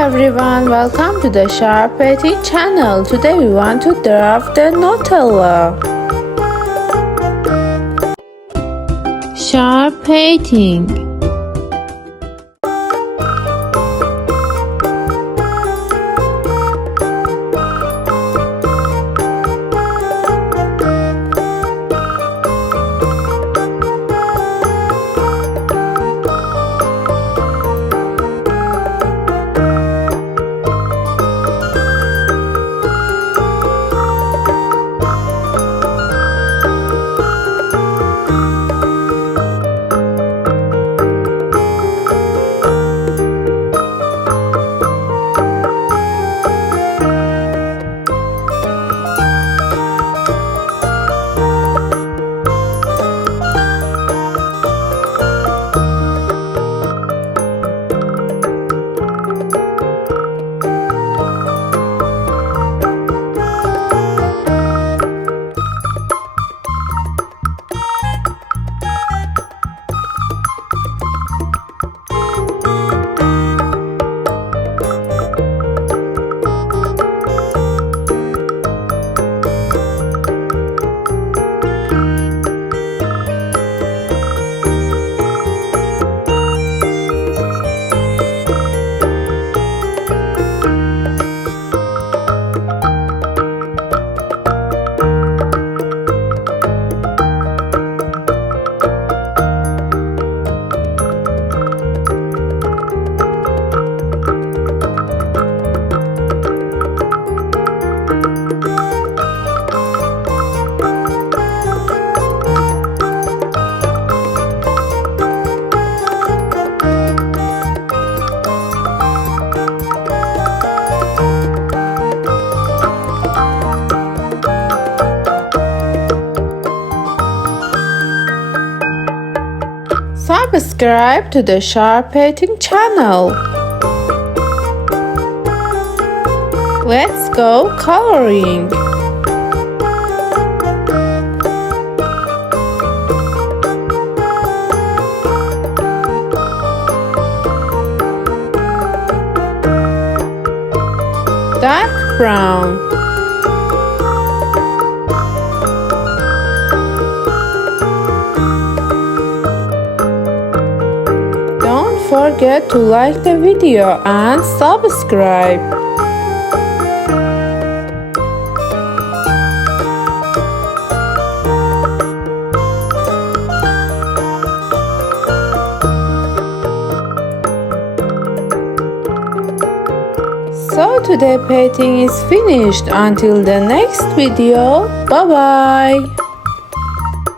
everyone, welcome to the Sharp Painting channel. Today we want to draft the Nutella. Sharp Painting. Subscribe to the Sharp Painting channel. Let's go coloring. Dark brown. Don't forget to like the video and subscribe. So today painting is finished. Until the next video, bye bye.